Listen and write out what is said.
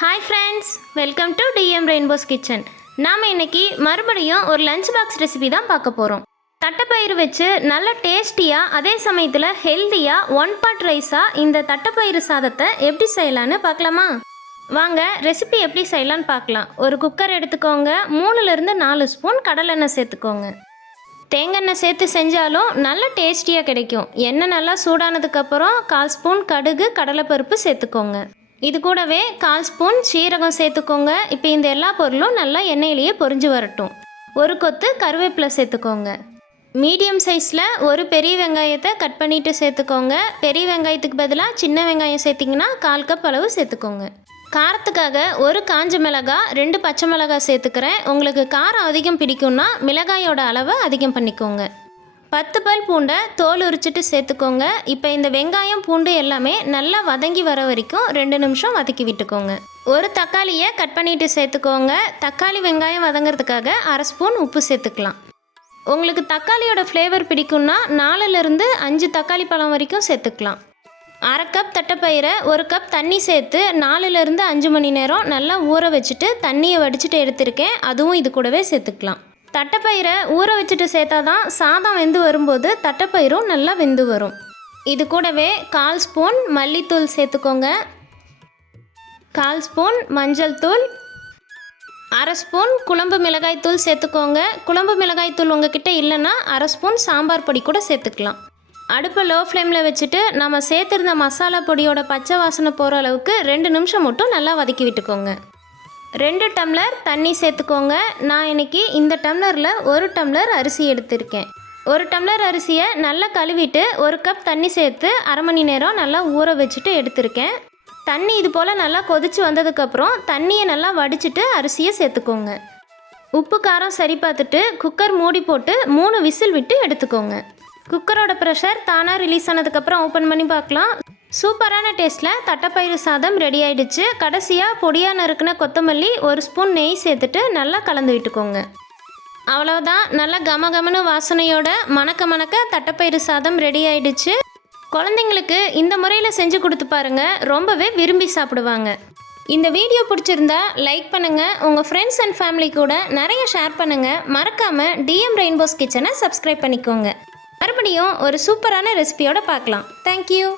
Hi friends welcome to TM rainbow's kitchen நாம் இன்னைக்கு மறுபடியும் ஒரு லஞ்ச் பாக்ஸ் ரெசிபி தான் பார்க்க போகிறோம் தட்டைப்பயிறு வச்சு நல்ல டேஸ்டியாக அதே சமயத்தில் ஹெல்த்தியாக ஒன் பாட் ரைஸாக இந்த தட்டைப்பயிறு சாதத்தை எப்படி செய்யலான்னு பார்க்கலாமா? வாங்க ரெசிபி எப்படி செய்யலான்னு பார்க்கலாம். ஒரு குக்கர் எடுத்துக்கோங்க. மூணுலேருந்து நாலு ஸ்பூன் கடலெண்ணெய் சேர்த்துக்கோங்க. தேங்காய் சேர்த்து செஞ்சாலும் நல்ல டேஸ்டியாக கிடைக்கும். எண்ணெய் நல்லா சூடானதுக்கப்புறம் கால் ஸ்பூன் கடுகு கடலைப்பருப்பு சேர்த்துக்கோங்க. இது கூடவே கால் ஸ்பூன் சீரகம் சேர்த்துக்கோங்க. இப்போ இந்த எல்லா பொருளும் நல்லா எண்ணெயிலேயே பொரிஞ்சு வரட்டும். ஒரு கொத்து கருவேப்பிலை சேர்த்துக்கோங்க. மீடியம் சைஸில் ஒரு பெரிய வெங்காயத்தை கட் பண்ணிட்டு சேர்த்துக்கோங்க. பெரிய வெங்காயத்துக்கு பதிலாக சின்ன வெங்காயம் சேர்த்திங்கன்னா கால் கப் அளவு சேர்த்துக்கோங்க. காரத்துக்காக ஒரு காஞ்ச மிளகாய் ரெண்டு பச்சை மிளகாய் சேர்த்துக்கிறேன். உங்களுக்கு காரம் அதிகம் பிடிக்கும்னா மிளகாயோட அளவை அதிகம் பண்ணிக்கோங்க. பத்து பல் பூண்டை தோல் உரிச்சிட்டு சேர்த்துக்கோங்க. இப்போ இந்த வெங்காயம் பூண்டு எல்லாமே நல்லா வதங்கி வர வரைக்கும் ரெண்டு நிமிஷம் வதக்கி விட்டுக்கோங்க. ஒரு தக்காளியை கட் பண்ணிட்டு சேர்த்துக்கோங்க. தக்காளி வெங்காயம் வதங்கிறதுக்காக அரை ஸ்பூன் உப்பு சேர்த்துக்கலாம். உங்களுக்கு தக்காளியோட ஃப்ளேவர் பிடிக்கும்னா நாலுலேருந்து அஞ்சு தக்காளி பழம் வரைக்கும் சேர்த்துக்கலாம். அரை கப் தட்டைப்பயிரை ஒரு கப் தண்ணி சேர்த்து நாலுலேருந்து அஞ்சு மணி நேரம் நல்லா ஊற வச்சுட்டு தண்ணியை வடிச்சிட்டு எடுத்திருக்கேன். அதுவும் இது கூடவே சேர்த்துக்கலாம். தட்டைப்பயிரை ஊற வச்சுட்டு சேர்த்தா தான் சாதம் வெந்து வரும்போது தட்டைப்பயிரும் நல்லா வெந்து வரும். இது கூடவே கால் ஸ்பூன் மல்லித்தூள் சேர்த்துக்கோங்க. கால் ஸ்பூன் மஞ்சள் தூள். அரை ஸ்பூன் குழம்பு மிளகாய் தூள் சேர்த்துக்கோங்க. குழம்பு மிளகாய் தூள் உங்ககிட்ட இல்லைன்னா அரை ஸ்பூன் சாம்பார் பொடி கூட சேர்த்துக்கலாம். அடுப்பை லோ ஃப்ளேமில் வச்சுட்டு நம்ம சேர்த்துருந்த மசாலா பொடியோட பச்சை வாசனை போகிற அளவுக்கு ரெண்டு நிமிஷம் மட்டும் நல்லா வதக்கி விட்டுக்கோங்க. ரெண்டு டம்ளர் தண்ணி சேர்த்துக்கோங்க. நான் இன்னைக்கு இந்த டம்ளரில் ஒரு டம்ளர் அரிசி எடுத்திருக்கேன். ஒரு டம்ளர் அரிசியை நல்லா கழுவிட்டு ஒரு கப் தண்ணி சேர்த்து அரை மணி நேரம் நல்லா ஊற வச்சுட்டு எடுத்திருக்கேன். தண்ணி இது போல் நல்லா கொதிச்சு வந்ததுக்கப்புறம் தண்ணியை நல்லா வடிச்சிட்டு அரிசியை சேர்த்துக்கோங்க. உப்பு காரம் சரி பார்த்துட்டு குக்கர் மூடி போட்டு மூணு விசில் விட்டு எடுத்துக்கோங்க. குக்கரோட ப்ரெஷர் தானாக ரிலீஸ் ஆனதுக்கப்புறம் ஓப்பன் பண்ணி பார்க்கலாம். சூப்பரான டேஸ்ட்டில் தட்டைப்பயிறு சாதம் ரெடி ஆயிடுச்சு. கடைசியாக பொடியாக நறுக்குன கொத்தமல்லி ஒரு ஸ்பூன் நெய் சேர்த்துட்டு நல்லா கலந்து விட்டுக்கோங்க. அவ்வளோதான் நல்லா கம கமனு வாசனையோட மணக்க மணக்க தட்டைப்பயிறு சாதம் ரெடி ஆயிடுச்சு. குழந்தைங்களுக்கு இந்த முறையில் செஞ்சு கொடுத்து பாருங்கள் ரொம்பவே விரும்பி சாப்பிடுவாங்க. இந்த வீடியோ பிடிச்சிருந்தா லைக் பண்ணுங்கள் உங்கள் ஃப்ரெண்ட்ஸ் அண்ட் ஃபேமிலி கூட நிறைய ஷேர் பண்ணுங்கள் மறக்காமல் டிஎம் ரெயின்போஸ் கிச்சனை சப்ஸ்கிரைப் பண்ணிக்கோங்க. மறுபடியும் ஒரு சூப்பரான ரெசிபியோட பார்க்கலாம். தேங்க்யூ